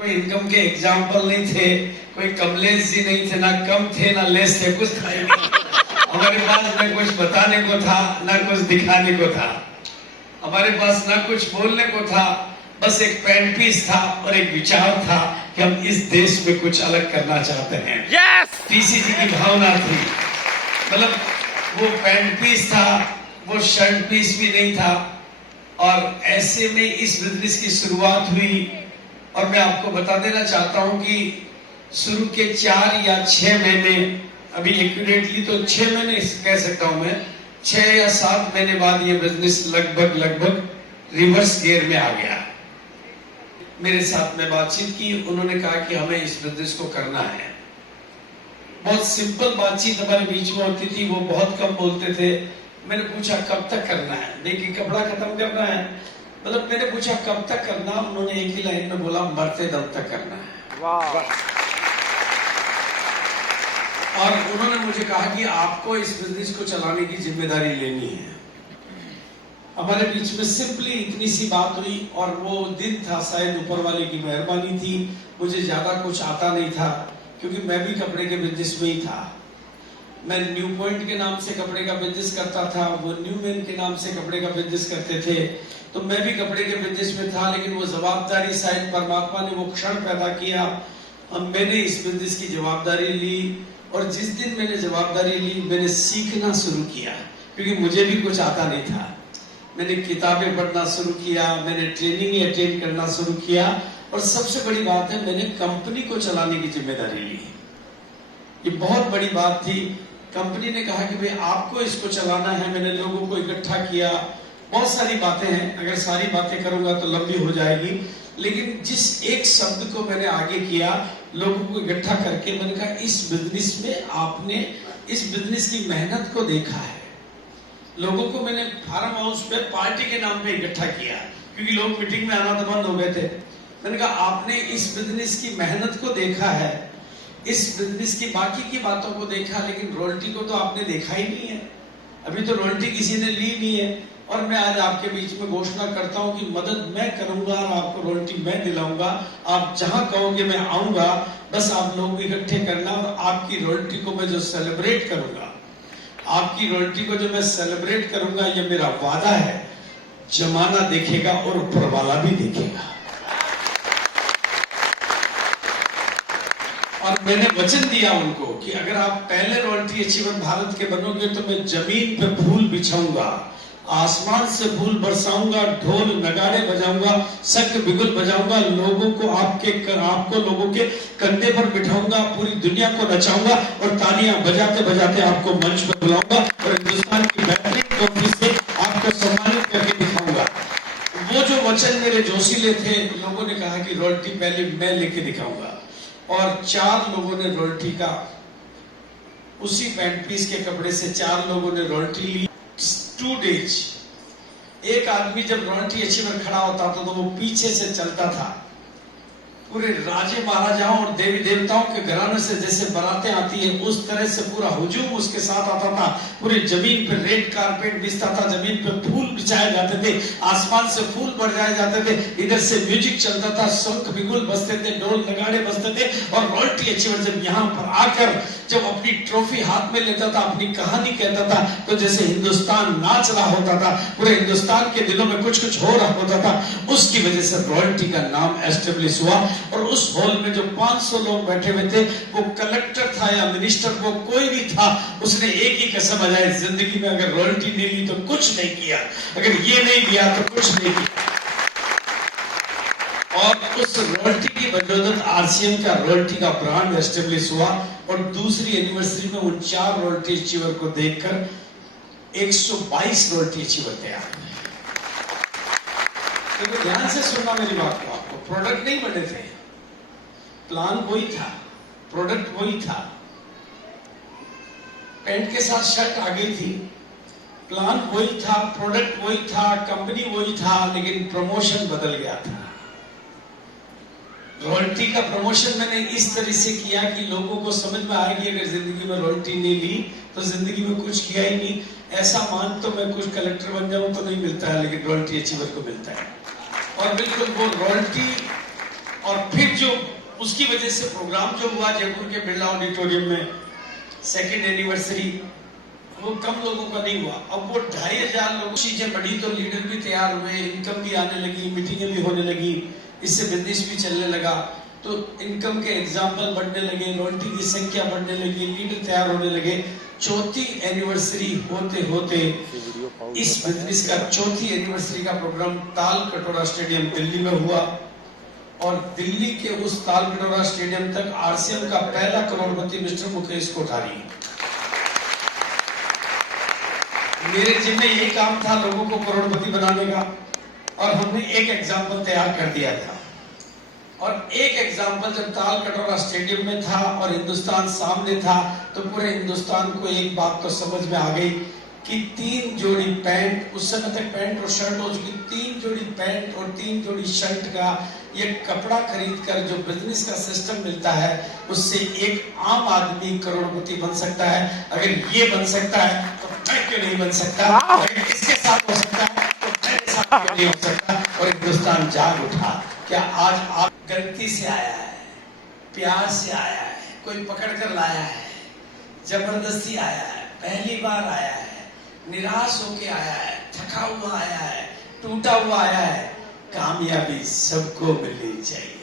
कोई इनकम के एग्जाम्पल नहीं थे, कोई कमलेश जी नहीं थे, ना कम थे ना लेस थे, कुछ था ही नहीं। हमारे पास ना कुछ बताने को था ना कुछ दिखाने को था, हमारे पास ना कुछ बोलने को था, बस एक पेन पीस था और एक विचार था कि हम इस देश में कुछ अलग करना चाहते हैं। yes! टीसी जी की भावना थी, मतलब वो पेन पीस था, वो शर्ट पीस भी नहीं था। और ऐसे में इस बिजनेस की शुरुआत हुई। और मैं आपको बता देना चाहता हूं कि शुरू के 4 या 6 महीने, अभी एक्यूरेटली तो 6 महीने कह सकता हूं मैं, 6 या 7 महीने बाद ये बिजनेस लगभग रिवर्स गियर में आ गया। मेरे साथ में बातचीत की, उन्होंने कहा कि हमें इस बिजनेस को करना है। बहुत सिंपल बातचीत हमारे बीच में होती थी, वो बहुत कम बोलते थे। मैंने पूछा कब तक करना है, देखिए कपड़ा खत्म करना है, मतलब मैंने पूछा कब तक करना, उन्होंने एक ही लाइन में बोला मरते दम तक करना है। वाह! और उन्होंने मुझे कहा कि आपको इस बिजनेस को चलाने की जिम्मेदारी लेनी है। हमारे बीच में सिंपली इतनी सी बात हुई और वो दिन था, शायद ऊपर वाले की मेहरबानी थी, मुझे ज्यादा कुछ आता नहीं था क्योंकि मैं भी कपड़े के बिजनेस में ही था। मैं न्यू पॉइंट के नाम से कपड़े का बिजनेस करता था, वो न्यू मैन के नाम से कपड़े का बिजनेस करते थे, तो मैं भी कपड़े के बिजनेस में था। लेकिन वो जवाबदारी शायद परमात्मा ने वो क्षण पैदा किया, मैंने इस बिजनेस की जवाबदारी ली। और जिस दिन मैंने जवाबदारी ली, मैंने सीखना शुरू किया क्योंकि मुझे भी कुछ आता नहीं था। मैंने किताबें पढ़ना शुरू किया, मैंने ट्रेनिंग अटेंड करना शुरू किया, और सबसे बड़ी बात है मैंने कंपनी को चलाने की जिम्मेदारी ली। ये बहुत बड़ी बात थी। कंपनी ने कहा कि भाई आपको इसको चलाना है। मैंने लोगों को इकट्ठा किया, बहुत सारी बातें हैं, अगर सारी बातें करूंगा तो लंबी हो जाएगी, लेकिन जिस एक शब्द को मैंने आगे किया, लोगों को इकट्ठा करके मैंने कहा इस बिजनेस में आपने इस बिजनेस की मेहनत को देखा है। लोगों को मैंने फार्म हाउस पे पार्टी के नाम पे इकट्ठा किया क्योंकि लोग मीटिंग में आना तो बंद हो गए थे। मैंने कहा आपने इस बिजनेस की मेहनत को देखा है, इस बिजनेस की बाकी की बातों को देखा, लेकिन रॉयल्टी को तो आपने देखा ही नहीं है। अभी तो रॉयल्टी किसी ने ली नहीं है। और मैं आज आपके बीच में घोषणा करता हूं कि मदद मैं करूंगा और आपको रॉयल्टी मैं दिलाऊंगा। आप जहां कहोगे मैं आऊंगा, बस आप लोग इकट्ठे करना। और आपकी रॉयल्टी को मैं जो सेलिब्रेट करूंगा, आपकी रॉयल्टी को जो मैं सेलिब्रेट करूंगा, ये मेरा वादा है। जमाना देखेगा और ऊपर वाला भी देखेगा। और मैंने वचन दिया उनको कि अगर आप पहले रॉयल्टी अचीवर भारत के बनोगे तो मैं जमीन पे फूल बिछाऊंगा, आसमान से फूल बरसाऊंगा, ढोल नगाड़े बजाऊंगा, शंख बिगुल बजाऊंगा, लोगों को आपको लोगों के कंधे पर बिठाऊंगा, पूरी दुनिया को नचाऊंगा और तालियां बजाते बजाते आपको मंच पर बुलाऊंगा और हिंदुस्तान की बेहतरीन ट्रॉफी से आपको सम्मानित करके दिखाऊंगा। वो जो वचन मेरे जोशीले थे, लोगों ने कहा कि रॉयल्टी पहले मैं लेके दिखाऊंगा। और 4 लोगों ने रॉयल्टी का, उसी पैंट पीस के कपड़े से 4 लोगों ने रॉयल्टी ली। 2 डेज। एक आदमी जब रॉयल्टी अचीवर खड़ा होता था तो वो पीछे से चलता था, पूरे राजे महाराजाओं और देवी देवताओं के घराने से जैसे बारातें आती है उस तरह से पूरा हुजूम उसके साथ आता था। पूरी जमीन पे रेड कारपेट बिछता था, जमीन पे फूल बिछाए जाते थे, आसमान से फूल बरसाए जाते थे, इधर से म्यूजिक चलता था, शंख बिगुल बजते थे, ढोल नगाड़े बजते थे। और रॉयल्टी अचीवर जब यहाँ पर आकर जब अपनी ट्रॉफी हाथ में लेता था, अपनी कहानी कहता था, तो जैसे हिंदुस्तान नाच रहा होता था, पूरे हिंदुस्तान के दिलों में कुछ कुछ हो रहा होता था। उसकी वजह से रॉयल्टी का नाम एस्टेब्लिश हुआ। और उस हॉल में जो 500 लोग बैठे हुए थे, वो कलेक्टर था या मिनिस्टर, वो कोई भी था, उसने एक ही कसम बजाई, जिंदगी में अगर रॉयल्टी नहीं ली तो कुछ नहीं किया, अगर ये नहीं दिया तो कुछ नहीं किया। और उस रॉयल्टी की बदौलत आरसीएम का रॉयल्टी का ब्रांड एस्टेब्लिश हुआ। और दूसरी एनिवर्सरी में उन 4 रॉयल्टी अचीवर को देखकर 122 रॉयल्टी अचीवर तैयार हुए। तो ध्यान से सुनना मेरी बात को, आपको प्रोडक्ट नहीं बने थे, प्लान वही था, प्रोडक्ट वही था। पैंट के साथ शर्ट आ गई थी, प्लान वही था, प्रोडक्ट वही था, कंपनी वही था, लेकिन प्रमोशन बदल गया था। रॉयल्टी का प्रमोशन मैंने इस तरह से किया कि लोगों को समझ में आएगी अगर जिंदगी में रॉयल्टी नहीं ली तो जिंदगी में कुछ किया ही नहीं। ऐसा मान तो मैं कुछ कलेक्टर बन जाऊं तो नहीं मिलता है, लेकिन रॉयल्टी अचीवर को मिलता है। और बिल्कुल वो रॉयल्टी और फिर जो उसकी वजह से प्रोग्राम जो हुआ जयपुर के बिरला ऑडिटोरियम में 2nd एनिवर्सरी, वो कम लोगों का नहीं हुआ। अब वो 2500 लोग, चीजें बढ़ी तो लीडर भी तैयार हुए, इनकम भी आने लगी, मीटिंगें भी होने लगी, इससे बिजनेस भी चलने लगा, तो इनकम के एग्जाम्पल बढ़ने लगे, रॉयल्टी की संख्या बढ़ने लगी, लीडर तैयार होने लगे। 4थी एनिवर्सरी होते होते इस बिजनेस का 4थी एनिवर्सरी का प्रोग्राम ताल कटोरा स्टेडियम दिल्ली में हुआ, और दिल्ली के उस ताल कटोरा स्टेडियम तक आरसीएम का पहला करोड़पति मिस्टर मुकेश कोठारी। मेरे जिम्मे यही काम था लोगों को करोड़पति बनाने का, और हमने एक एग्जाम्पल तैयार कर दिया था। और एक एग्जाम्पल जब ताल कटोरा स्टेडियम में था और हिंदुस्तान सामने था, तो पूरे हिंदुस्तान को एक बात तो समझ में आ गई कि 3 जोड़ी पैंट, उस समय तक पैंट और शर्ट हो चुकी, 3 जोड़ी पैंट और 3 जोड़ी शर्ट का ये कपड़ा खरीद कर जो बिजनेस का सिस्टम मिलता है, उससे एक आम आदमी करोड़पति बन सकता है। अगर ये बन सकता है तो मैं क्यों नहीं बन सकता? अगर इसके साथ हो सकता है तो मेरे साथ क्यों नहीं हो सकता? और हिंदुस्तान जाग उठा। क्या आज आप गलती से आया है, प्यार से आया है, कोई पकड़ कर लाया है, जबरदस्ती आया है, पहली बार आया है, निराश होके आया है, थका हुआ आया है, टूटा हुआ आया है, कामयाबी सबको मिलनी चाहिए।